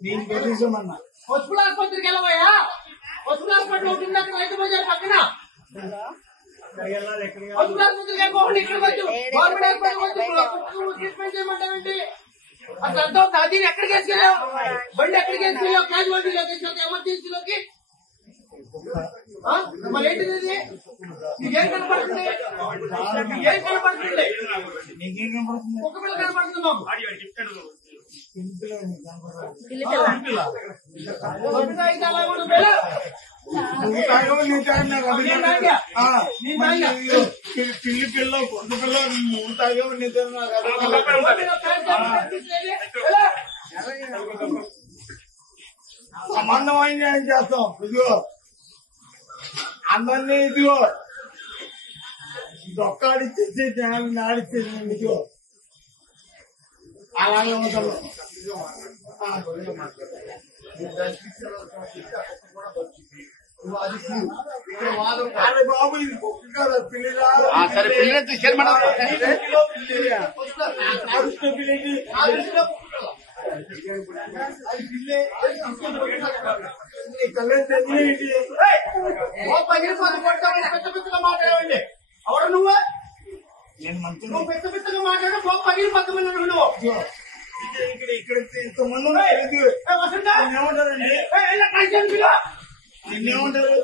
నేను పెట్టేసామన్నా పశువుల ఆసుపత్రికి వెళ్ళబోయా పశువుల హాస్పిటల్ ఒకటి ఉంది అక్కడ రైతు బజార్ పక్కన పశువుల ఆసుపత్రికి వెళ్ళిపోకండి ఇక్కడికి వచ్చు గవర్నమెంట్ హాస్పిటల్ వచ్చు ట్రీట్మెంట్ చేయమంటారండి అసలు అర్థం అవుతా దీన్ని ఎక్కడికి వేసుకెళ్ళావు బండి ఎక్కడికి వేసుకెళ్ళావు క్యాజువాలిటీలోకి వేసుకెళ్తావు ఎమర్జెన్సీలోకి మరి ఏంటిది ఇది నీకేం కనపడుతుంది ఏం కనపడుతుంది నీకేం కనపడుతుంది ఒక పిల్ల కనపడుతుంది మాకు పిల్లి పిల్ల పొద్దు పిల్ల నువ్వు తాగేవు నీతో సంబంధమైన ఏం చేస్తాం ఇదిగో అందరినీ ఇదిగో దొక్కాడిచ్చేసి జనాన్ని ఆడిచ్చేసి ఇదిగో అలాగే ఉంటాను బాబు ఇది కుక్క కదా పిల్లిరా సరే పిల్లలు తీసుకెళ్ళి పిల్లికి మాట్లాడండి ఎవరు నువ్వు నేను మంచి నువ్వు పెద్ద పెద్దగా మాట్లాడు పగిలిపోతామని నువ్వు ఇక్కడ ఇంతమంది ఏమంటారండి నిన్నేమంటారు